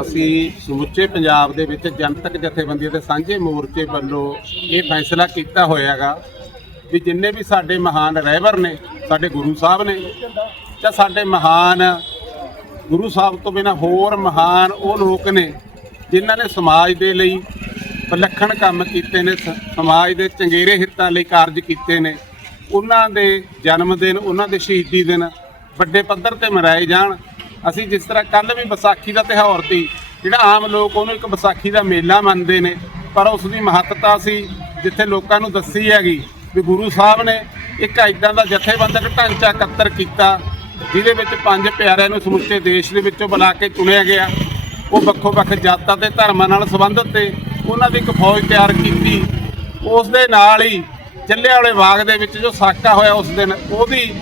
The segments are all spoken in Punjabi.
ਅਸੀਂ ਸਮੁੱਚੇ ਪੰਜਾਬ ਦੇ ਵਿੱਚ ਜਨਤਕ ਜਥੇਬੰਦੀਆਂ ਦੇ ਸਾਂਝੇ ਮੋਰਚੇ ਵੱਲੋਂ ਇਹ ਫੈਸਲਾ ਕੀਤਾ ਹੋਇਆਗਾ ਵੀ ਜਿੰਨੇ ਵੀ ਸਾਡੇ ਮਹਾਨ ਰਹਿਬਰ ਨੇ, ਸਾਡੇ ਗੁਰੂ ਸਾਹਿਬ ਨੇ ਜਾਂ ਸਾਡੇ ਮਹਾਨ ਗੁਰੂ ਸਾਹਿਬ ਤੋਂ ਬਿਨਾ ਹੋਰ ਮਹਾਨ ਉਹ ਲੋਕ ਨੇ ਜਿਨ੍ਹਾਂ ਨੇ ਸਮਾਜ ਦੇ ਲਈ ਵਿਲੱਖਣ ਕੰਮ ਕੀਤੇ ਨੇ, ਸ- ਸਮਾਜ ਦੇ ਚੰਗੇਰੇ ਹਿੱਤਾਂ ਲਈ ਕਾਰਜ ਕੀਤੇ ਨੇ, ਉਹਨਾਂ ਦੇ ਜਨਮ ਦਿਨ, ਉਹਨਾਂ ਦੇ ਸ਼ਹੀਦੀ ਦਿਨ ਵੱਡੇ ਪੱਧਰ ਤੇ ਮਨਾਏ ਜਾਣ ਅਸੀਂ ਜਿਸ ਤਰ੍ਹਾਂ ਕੱਲ ਵੀ ਵਿਸਾਖੀ ਦਾ ਤਿਉਹਾਰ ਸੀ, ਜਿਹੜਾ ਆਮ ਲੋਕ ਉਹਨੂੰ ਇੱਕ ਵਿਸਾਖੀ ਦਾ ਮੇਲਾ ਮੰਨਦੇ ਨੇ, ਪਰ ਉਸ ਦੀ ਮਹੱਤਤਾ ਸੀ, ਜਿੱਥੇ ਲੋਕਾਂ ਨੂੰ ਦੱਸੀ ਹੈਗੀ ਵੀ ਗੁਰੂ ਸਾਹਿਬ ਨੇ ਇੱਕ ਐਦਾਂ ਦਾ ਜਥੇਬੰਦਕ ਢਾਂਚਾ ਇਕੱਤਰ ਕੀਤਾ, ਜਿਹਦੇ ਵਿੱਚ ਪੰਜ ਪਿਆਰਿਆਂ ਨੂੰ ਸਮੁੱਚੇ ਦੇਸ਼ ਦੇ ਵਿੱਚੋਂ ਬੁਲਾ ਕੇ ਚੁਣਿਆ ਗਿਆ। ਉਹ ਵੱਖੋ ਵੱਖ ਜਾਤਾਂ ਤੇ ਧਰਮਾਂ ਨਾਲ ਸੰਬੰਧਿਤ ਤੇ ਉਹਨਾਂ ਦੀ ਇੱਕ ਫੌਜ ਤਿਆਰ ਕੀਤੀ। ਉਸ ਦੇ ਨਾਲ ਹੀ ਜੱਲਿਆਂ ਵਾਲੇ ਬਾਗ ਦੇ ਵਿੱਚ ਜੋ ਸਾਕਾ ਹੋਇਆ ਉਸ ਦਿਨ, ਉਹਦੀ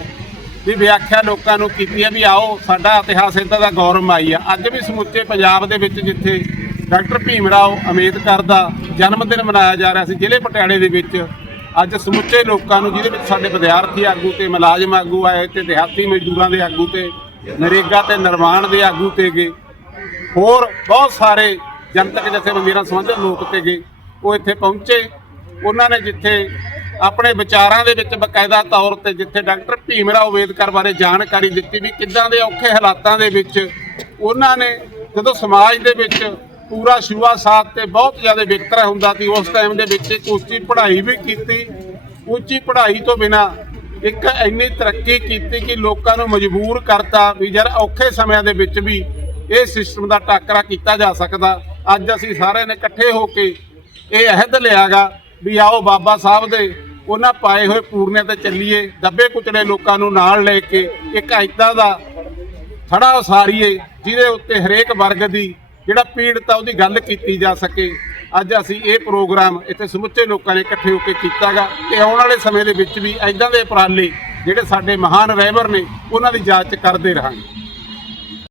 ਵੀ ਵਿਆਖਿਆ ਲੋਕਾਂ ਨੂੰ ਕੀਤੀ ਹੈ ਵੀ ਆਓ, ਸਾਡਾ ਇਤਿਹਾਸ ਇਦਾਂ ਦਾ ਗੌਰਵਮਈ ਆ। ਅੱਜ ਵੀ ਸਮੁੱਚੇ ਪੰਜਾਬ ਦੇ ਵਿੱਚ ਜਿੱਥੇ ਡਾਕਟਰ ਭੀਮ ਰਾਓ ਅੰਬੇਦਕਰ ਦਾ ਜਨਮ ਦਿਨ ਮਨਾਇਆ ਜਾ ਰਿਹਾ ਸੀ, ਜ਼ਿਲ੍ਹੇ ਪਟਿਆਲੇ ਦੇ ਵਿੱਚ, ਅੱਜ ਸਮੁੱਚੇ ਲੋਕਾਂ ਨੂੰ ਜਿਹਦੇ ਵਿੱਚ ਸਾਡੇ ਵਿਦਿਆਰਥੀ ਆਗੂ ਤੇ ਮੁਲਾਜ਼ਮ ਆਗੂ ਆਏ ਤੇ ਦਿਹਾਤੀ ਮਜ਼ਦੂਰਾਂ ਦੇ ਆਗੂ ਤੇ, ਨਰੇਗਾ ਤੇ ਨਿਰਮਾਣ ਦੇ ਆਗੂ ਤੇ ਗਏ। ਹੋਰ ਬਹੁਤ ਸਾਰੇ ਜਨਤਕ ਜਥੇਬੰਦੀਆਂ ਨਾਲ ਸੰਬੰਧਿਤ ਲੋਕ ਤੇ ਗਏ। ਉਹ ਇੱਥੇ ਪਹੁੰਚੇ। ਉਹਨਾਂ ਨੇ ਜਿੱਥੇ ਆਪਣੇ ਵਿਚਾਰਾਂ ਦੇ ਵਿੱਚ ਬਕਾਇਦਾ ਤੌਰ ਤੇ ਜਿੱਥੇ ਡਾਕਟਰ ਭੀਮ ਰਾਓ ਅੰਬੇਦਕਰ ਬਾਰੇ ਜਾਣਕਾਰੀ ਦਿੱਤੀ ਵੀ ਕਿੱਦਾਂ ਦੇ ਔਖੇ ਹਾਲਾਤਾਂ ਦੇ ਵਿੱਚ ਉਹਨਾਂ ਨੇ, ਜਦੋਂ ਸਮਾਜ ਦੇ ਵਿੱਚ ਪੂਰਾ ਸ਼ੁਆ ਸਾਥ ਤੇ ਬਹੁਤ ਜ਼ਿਆਦਾ ਵਿਤਕਰਾ ਹੁੰਦਾ ਸੀ, ਉਸ ਟਾਈਮ ਦੇ ਵਿੱਚ ਇੱਕ ਉੱਚੀ ਪੜ੍ਹਾਈ ਵੀ ਕੀਤੀ। ਉੱਚੀ ਪੜ੍ਹਾਈ ਤੋਂ ਬਿਨਾ ਇੱਕ ਇੰਨੀ ਤਰੱਕੀ ਕੀਤੀ ਕਿ ਲੋਕਾਂ ਨੂੰ ਮਜਬੂਰ ਕਰਤਾ ਵੀ ਯਾਰ ਔਖੇ ਸਮਿਆਂ ਦੇ ਵਿੱਚ ਵੀ ਇਹ ਸਿਸਟਮ ਦਾ ਟਾਕਰਾ ਕੀਤਾ ਜਾ ਸਕਦਾ। ਅੱਜ ਅਸੀਂ ਸਾਰਿਆਂ ਨੇ ਇਕੱਠੇ ਹੋ ਕੇ ਇਹ ਅਹਿਦ ਲਿਆਗਾ ਵੀ ਆਓ ਬਾਬਾ ਸਾਹਿਬ ਦੇ ਉਹਨਾਂ ਪਾਏ ਹੋਏ ਪੂਰਨਿਆਂ ਤੇ ਚੱਲੀਏ, ਦੱਬੇ ਕੁਚੜੇ ਲੋਕਾਂ ਨੂੰ ਨਾਲ ਲੈ ਕੇ, ਇੱਕ ਐਦਾਂ ਦਾ ਥੜਾ ਉਸਾਰੀਏ, ਜਿਹਦੇ ਉੱਤੇ ਹਰੇਕ ਵਰਗ ਦੀ ਜਿਹੜਾ ਪੀੜਤ ਆ ਉਹਦੀ ਗੱਲ ਕੀਤੀ ਜਾ ਸਕੇ। ਅੱਜ ਅਸੀਂ ਇਹ ਪ੍ਰੋਗਰਾਮ ਇੱਥੇ ਸਮੁੱਚੇ ਲੋਕਾਂ ਨੇ ਇਕੱਠੇ ਹੋ ਕੇ ਕੀਤਾਗਾ ਤੇ ਆਉਣ ਵਾਲੇ ਸਮੇਂ ਦੇ ਵਿੱਚ ਵੀ ਐਦਾਂ ਦੇ ਉਪਰਾਲੇ ਜਿਹੜੇ ਸਾਡੇ ਮਹਾਨ ਰਹਿਬਰ ਨੇ, ਉਹਨਾਂ ਦੀ ਜਾਂਚ ਕਰਦੇ ਰਹਾਂਗੇ।